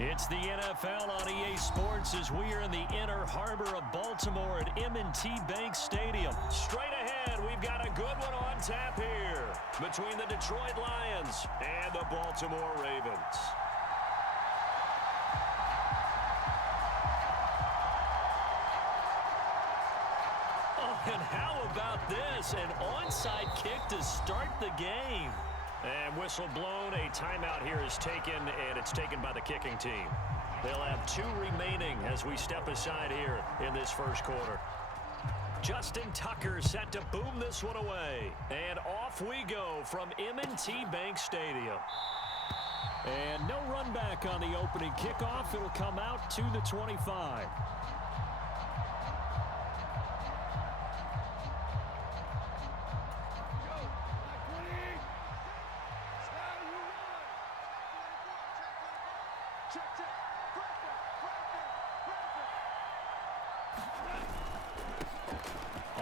It's the NFL on EA Sports as we are in the inner harbor of Baltimore at M&T Bank Stadium. Straight ahead, we've got a good one on tap here between the Detroit Lions and the Baltimore Ravens. Oh, and how about this? An onside kick to start the game. And whistle blown, a timeout here is taken, and it's taken by the kicking team. They'll have 2 remaining as we step aside here in this first quarter. Justin Tucker set to boom this one away. And off we go from M&T Bank Stadium. And no run back on the opening kickoff. It'll come out to the 25.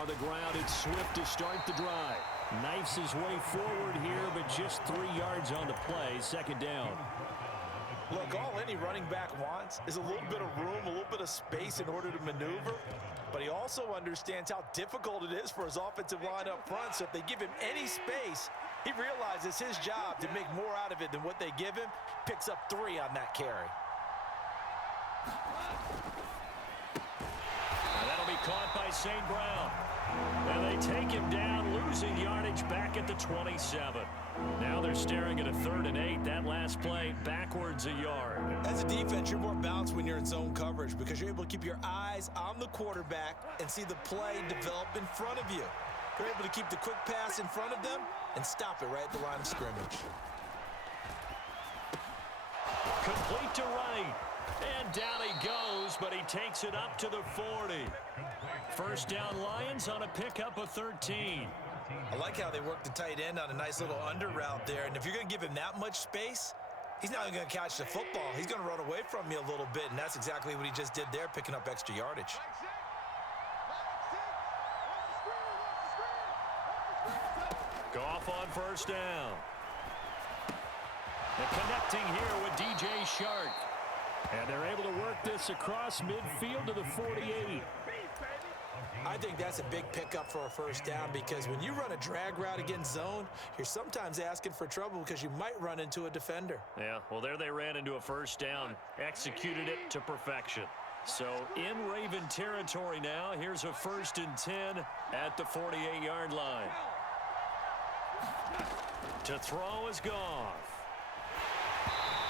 On the ground, it's Swift to start the drive. Knifes his way forward here, but just 3 yards on the play. Second down. Look, all any running back wants is a little bit of room, a little bit of space in order to maneuver. But he also understands how difficult it is for his offensive line up front. So if they give him any space, he realizes his job to make more out of it than what they give him. Picks up 3 on that carry. And that'll be caught by St. Brown. And they take him down, losing yardage back at the 27. Now they're staring at a 3rd and 8. That last play backwards a yard. As a defense, you're more balanced when you're in zone coverage because you're able to keep your eyes on the quarterback and see the play develop in front of you. You're able to keep the quick pass in front of them and stop it right at the line of scrimmage. Complete to right. And down he goes, but he takes it up to the 40. First down Lions on a pickup of 13. I like how they work the tight end on a nice little under route there. And if you're going to give him that much space, he's not going to catch the football. He's going to run away from you a little bit, and that's exactly what he just did there, picking up extra yardage. Goff on first down. And connecting here with DJ Shark. And they're able to work this across midfield to the 48. I think that's a big pickup for a first down because when you run a drag route against zone, you're sometimes asking for trouble because you might run into a defender. Yeah, well, there they ran into a first down, executed it to perfection. So in Raven territory now, here's a 1st and 10 at the 48-yard line. To throw is Goff.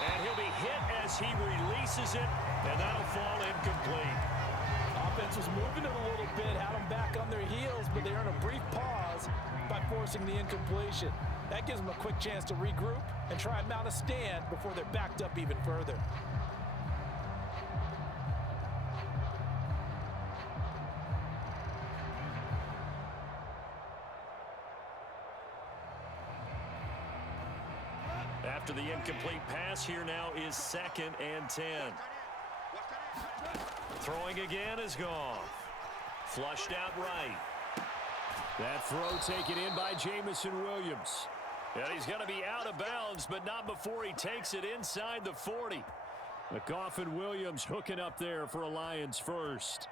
And he'll be hit as he releases it, and that'll fall incomplete. Offense was moving it a little bit, had them back on their heels, but they earn a brief pause by forcing the incompletion. That gives them a quick chance to regroup and try and mount a stand before they're backed up even further. After the incomplete pass, here now is 2nd and 10. Throwing again is Goff. Flushed out right. That throw taken in by Jamison Williams. And he's going to be out of bounds, but not before he takes it inside the 40. The Goff and Williams hooking up there for a Lions first.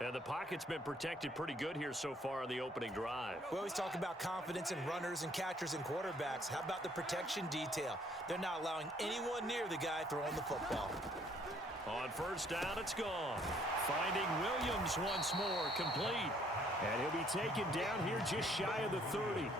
And the pocket's been protected pretty good here so far on the opening drive. We always talk about confidence in runners and catchers and quarterbacks. How about the protection detail? They're not allowing anyone near the guy throwing the football. On first down, it's Goff. Finding Williams once more, complete. And he'll be taken down here just shy of the 30.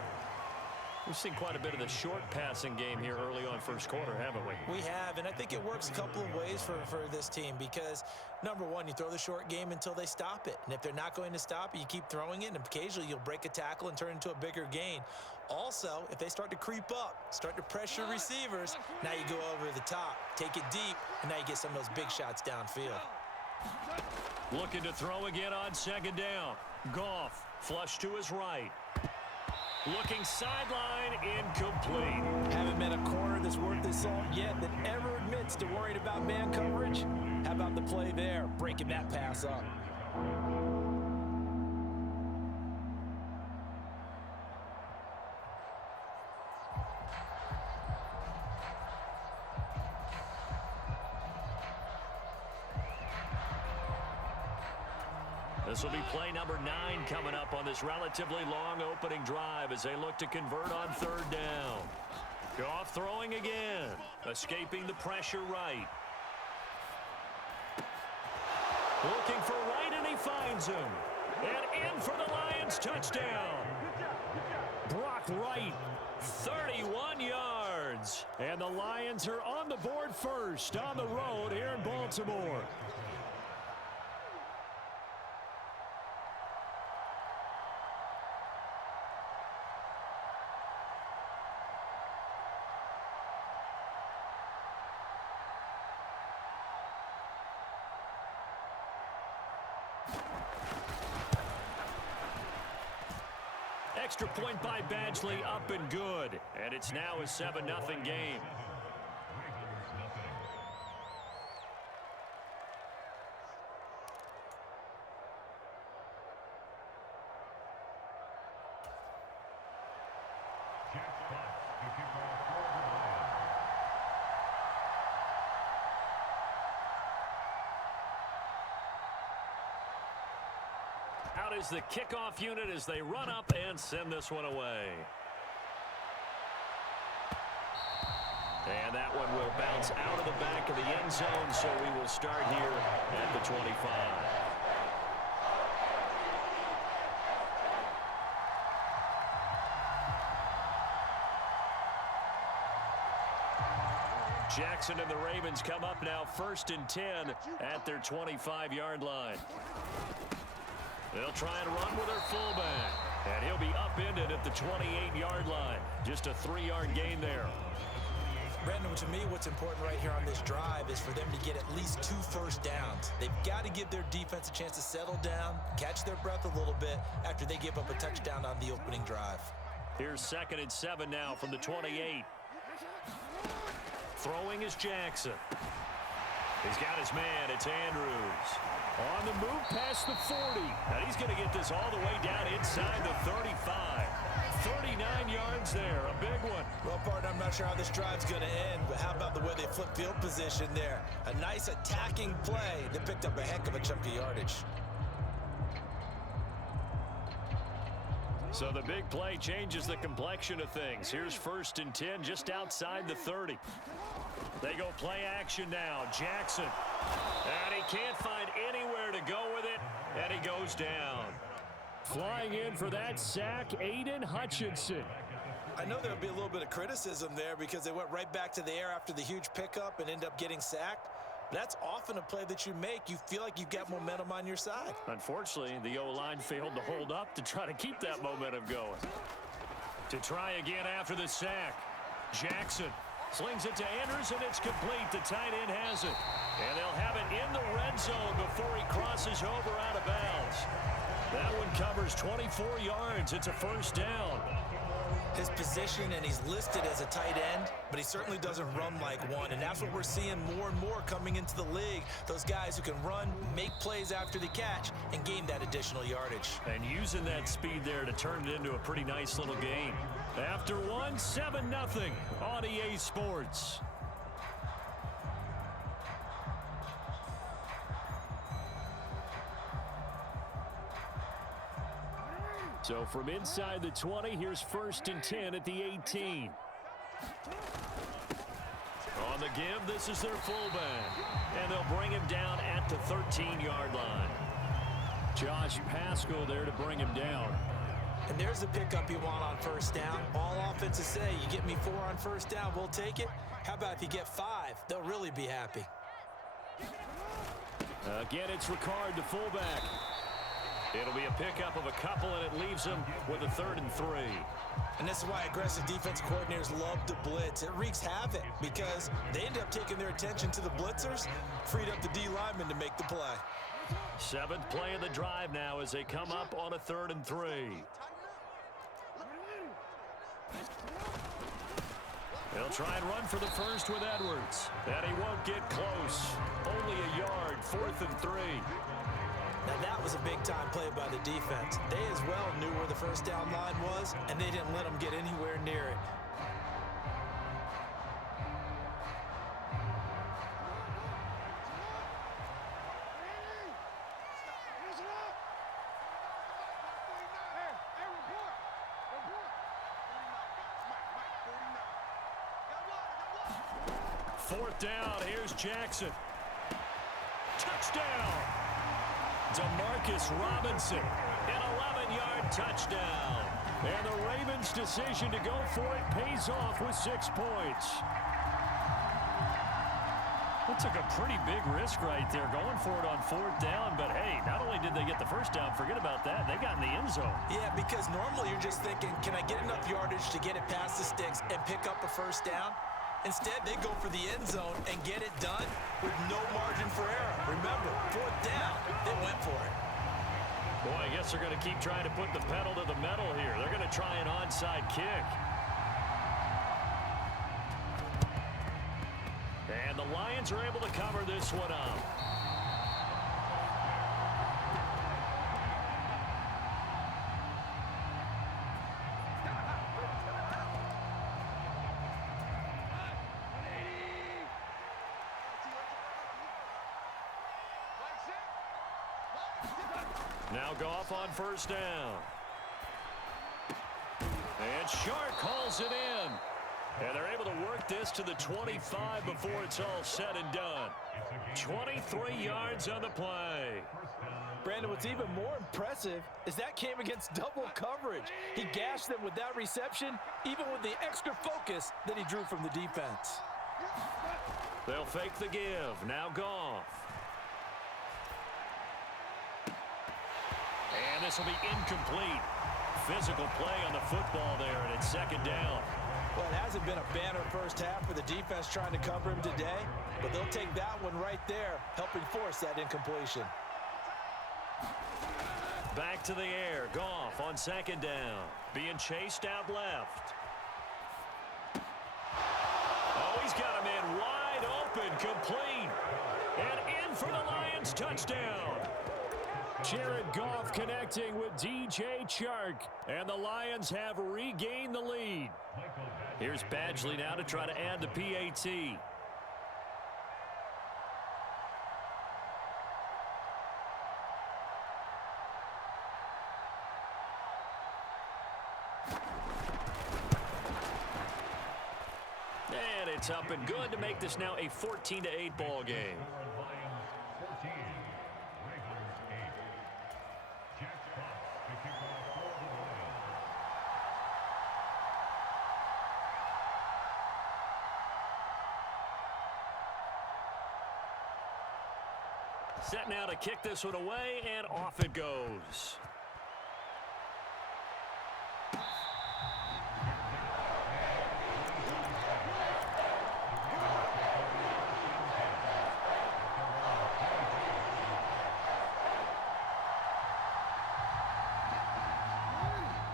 We've seen quite a bit of the short passing game here early on first quarter, haven't we? We have, and I think it works a couple of ways for this team because, number one, you throw the short game until they stop it. And if they're not going to stop it, you keep throwing it, and occasionally you'll break a tackle and turn it into a bigger gain. Also, if they start to creep up, start to pressure receivers, now you go over the top, take it deep, and now you get some of those big shots downfield. Looking to throw again on 2nd down. Goff, flush to his right. Looking sideline, incomplete. Haven't met a corner that's worth his salt yet that ever admits to worrying about man coverage. How about the play there, breaking that pass up? This will be play number 9 coming up on this relatively long opening drive as they look to convert on third down. Goff throwing again, escaping the pressure right. Looking for Wright, and he finds him. And in for the Lions touchdown. Brock Wright, 31 yards. And the Lions are on the board first on the road here in Baltimore. Extra point by Badgley, up and good. And it's now a 7-0 game. Out is the kickoff unit as they run up and send this one away. And that one will bounce out of the back of the end zone, so we will start here at the 25. Jackson and the Ravens come up now 1st and 10 at their 25-yard line. They'll try and run with their fullback. And he'll be upended at the 28-yard line. Just a 3-yard gain there. Brandon, to me, what's important right here on this drive is for them to get at least 2 first downs. They've got to give their defense a chance to settle down, catch their breath a little bit after they give up a touchdown on the opening drive. Here's 2nd and 7 now from the 28. Throwing is Jackson. He's got his man. It's Andrews. On the move past the 40. And he's going to get this all the way down inside the 35. 39 yards there. A big one. Well, partner, I'm not sure how this drive's going to end, but how about the way they flip field position there? A nice attacking play that picked up a heck of a chunk of yardage. So the big play changes the complexion of things. Here's 1st and 10 just outside the 30. They go play action now. Jackson. And he can't find anywhere to go with it. And he goes down. Flying in for that sack, Aiden Hutchinson. I know there'll be a little bit of criticism there because they went right back to the air after the huge pickup and end up getting sacked. That's often a play that you make. You feel like you've got momentum on your side. Unfortunately, the O-line failed to hold up to try to keep that momentum going. To try again after the sack. Jackson slings it to Andrews, and it's complete. The tight end has it. And they'll have it in the red zone before he crosses over out of bounds. That one covers 24 yards. It's a 1st down. His position, and he's listed as a tight end, but he certainly doesn't run like one, and that's what we're seeing more and more coming into the league. Those guys who can run, make plays after the catch, and gain that additional yardage. And using that speed there to turn it into a pretty nice little game. After one, 7-0 on EA Sports. So from inside the 20, here's 1st and 10 at the 18. On the give, this is their fullback. And they'll bring him down at the 13-yard line. Josh Paschal there to bring him down. And there's the pickup you want on 1st down. All offenses say, you get me 4 on 1st down, we'll take it. How about if you get 5? They'll really be happy. Again, it's Ricard, the fullback. It'll be a pickup of a couple, and it leaves them with a 3rd and 3. And this is why aggressive defense coordinators love to blitz. It wreaks havoc because they end up taking their attention to the blitzers, freed up the D lineman to make the play. 7th play of the drive now as they come up on a 3rd and 3. They'll try and run for the first with Edwards. And he won't get close. Only a yard, 4th and 3. Now that was a big-time play by the defense. They as well knew where the 1st down line was, and they didn't let them get anywhere near it. 4th down. Here's Jackson. Touchdown. Demarcus Robinson. An 11-yard touchdown. And the Ravens' decision to go for it pays off with 6 points. That took a pretty big risk right there, going for it on 4th down. But, hey, not only did they get the first down, forget about that, they got in the end zone. Yeah, because normally you're just thinking, can I get enough yardage to get it past the sticks and pick up a first down? Instead, they go for the end zone and get it done with no margin for error. Remember, 4th down, they went for it. Boy, I guess they're going to keep trying to put the pedal to the metal here. They're going to try an onside kick. And the Lions are able to cover this one up. Now Goff on 1st down. And Shark hauls it in. And they're able to work this to the 25 before it's all said and done. 23 yards on the play. Brandon, what's even more impressive is that came against double coverage. He gashed them with that reception, even with the extra focus that he drew from the defense. They'll fake the give. Now Goff. And this will be incomplete. Physical play on the football there, and it's 2nd down. Well, it hasn't been a banner first half for the defense trying to cover him today, but they'll take that one right there, helping force that incompletion. Back to the air. Goff on 2nd down. Being chased out left. Oh, he's got him in wide open, complete. And in for the Lions touchdown. Jared Goff connecting with DJ Chark, and the Lions have regained the lead. Here's Badgley now to try to add the PAT. And it's up and good to make this now a 14-8 ball game. Set now to kick this one away, and off it goes.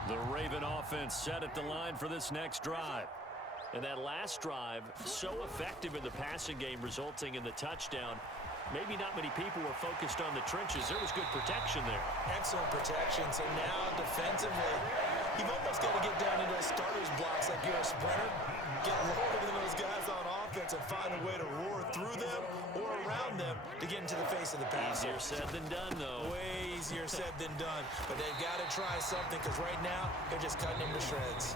The Raven offense set at the line for this next drive. And that last drive, so effective in the passing game, resulting in the touchdown. Maybe not many people were focused on the trenches. There was good protection there. Excellent protection. So now defensively, you've almost got to get down into those starters blocks like you're a sprinter. Get lower than those guys on offense and find a way to roar through them or around them to get into the face of the pass. Easier said than done, though. Way easier said than done. But they've got to try something because right now they're just cutting him to shreds.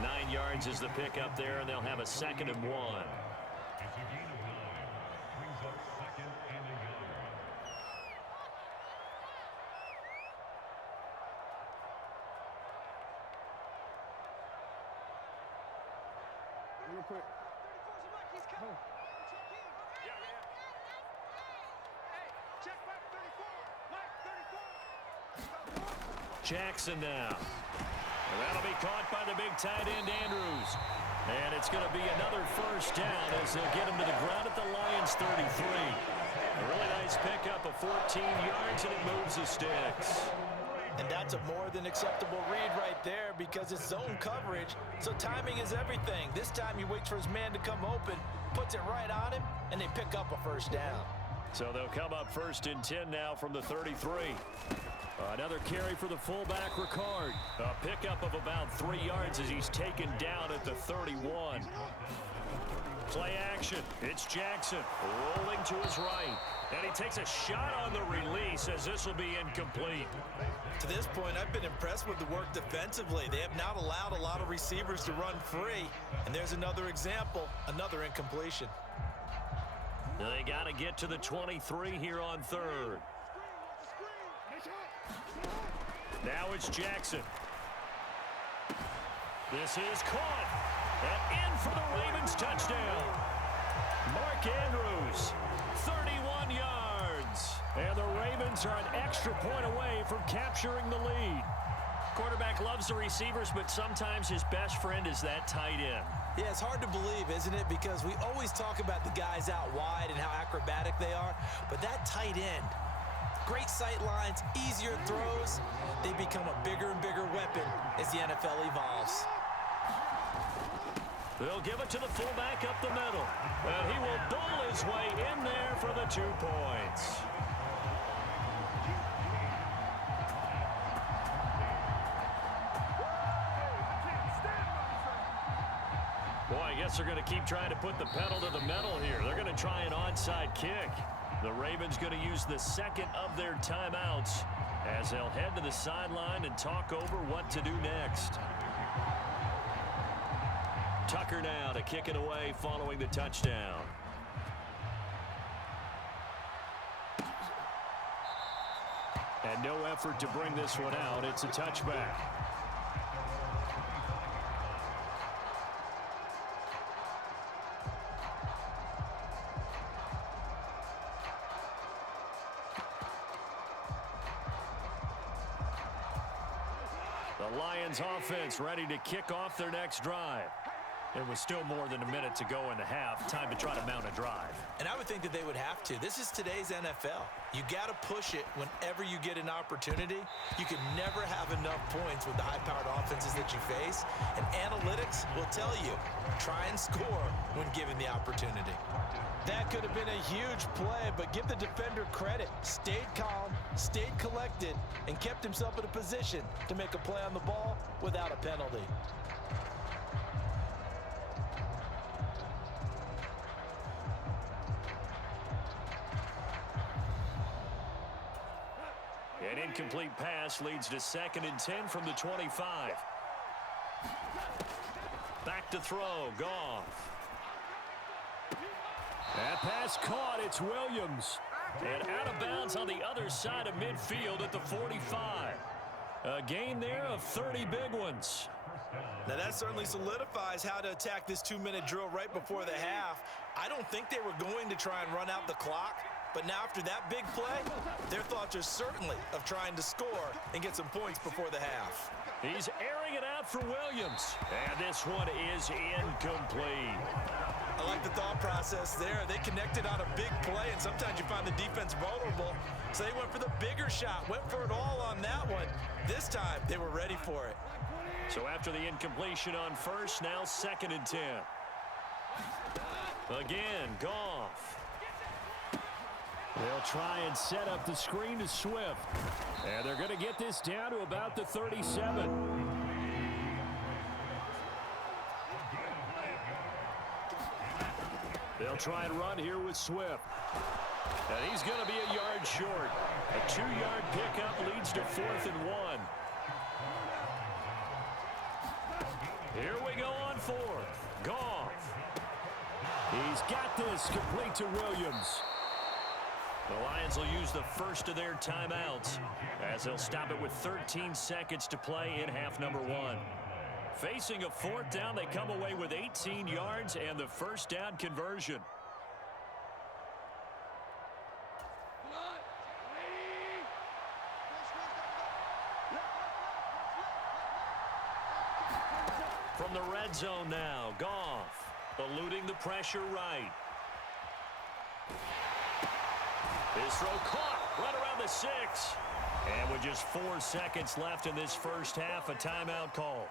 9 yards is the pickup there, and they'll have a 2nd and 1. Real quick. Jackson now. And that'll be caught by the big tight end, Andrews. And it's going to be another 1st down as they'll get him to the ground at the Lions' 33. A really nice pickup of 14 yards, and it moves the sticks. And that's a more than acceptable read right there because it's zone coverage, so timing is everything. This time he waits for his man to come open, puts it right on him, and they pick up a 1st down. So they'll come up 1st and 10 now from the 33. Another carry for the fullback, Ricard. A pickup of about 3 yards as he's taken down at the 31. Play action. It's Jackson rolling to his right. And he takes a shot on the release as this will be incomplete. To this point, I've been impressed with the work defensively. They have not allowed a lot of receivers to run free. And there's another example, another incompletion. They got to get to the 23 here on third. Now it's Jackson. This is caught. And in for the Ravens touchdown. Mark Andrews, 31 yards. And the Ravens are an extra point away from capturing the lead. Quarterback loves the receivers, but sometimes his best friend is that tight end. Yeah, it's hard to believe, isn't it? Because we always talk about the guys out wide and how acrobatic they are. But that tight end, great sight lines, easier throws, they become a bigger and bigger weapon as the NFL evolves. They'll give it to the fullback up the middle. And he will dole his way in there for the 2 points. Boy, I guess they're going to keep trying to put the pedal to the metal here. They're going to try an onside kick. The Ravens going to use the second of their timeouts as they'll head to the sideline and talk over what to do next. Tucker now to kick it away following the touchdown. And no effort to bring this one out. It's a touchback. The Lions offense ready to kick off their next drive. There was still more than a minute to go in the half. Time to try to mount a drive. And I would think that they would have to. This is today's NFL. You got to push it whenever you get an opportunity. You can never have enough points with the high-powered offenses that you face. And analytics will tell you, try and score when given the opportunity. That could have been a huge play, but give the defender credit. Stayed calm, stayed collected, and kept himself in a position to make a play on the ball without a penalty. An incomplete pass leads to 2nd and 10 from the 25. Back to throw, Goff. That pass caught, it's Williams. And out of bounds on the other side of midfield at the 45. A gain there of 30 big ones. Now that certainly solidifies how to attack this 2-minute drill right before the half. I don't think they were going to try and run out the clock. But now after that big play, their thoughts are certainly of trying to score and get some points before the half. He's airing it out for Williams. And this one is incomplete. I like the thought process there. They connected on a big play, and sometimes you find the defense vulnerable. So they went for the bigger shot, went for it all on that one. This time, they were ready for it. So after the incompletion on first, now 2nd and 10. Again, Goff. They'll try and set up the screen to Swift. And they're going to get this down to about the 37. They'll try and run here with Swift. And he's going to be a yard short. A 2-yard pickup leads to 4th and 1. Here we go on 4th. Goff. He's got this complete to Williams. The Lions will use the first of their timeouts as they'll stop it with 13 seconds to play in half number 1. Facing a 4th down, they come away with 18 yards and the first down conversion. From the red zone now, Goff eluding the pressure right. His throw caught right around the 6. And with just 4 seconds left in this first half, a timeout call.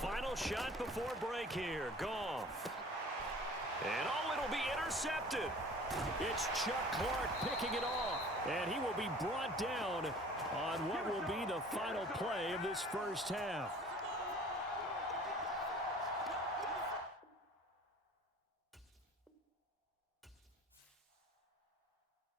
Final shot before break here. Goff. And, oh, it'll be intercepted. It's Chuck Clark picking it off. And he will be brought down on what will be the final play of this first half.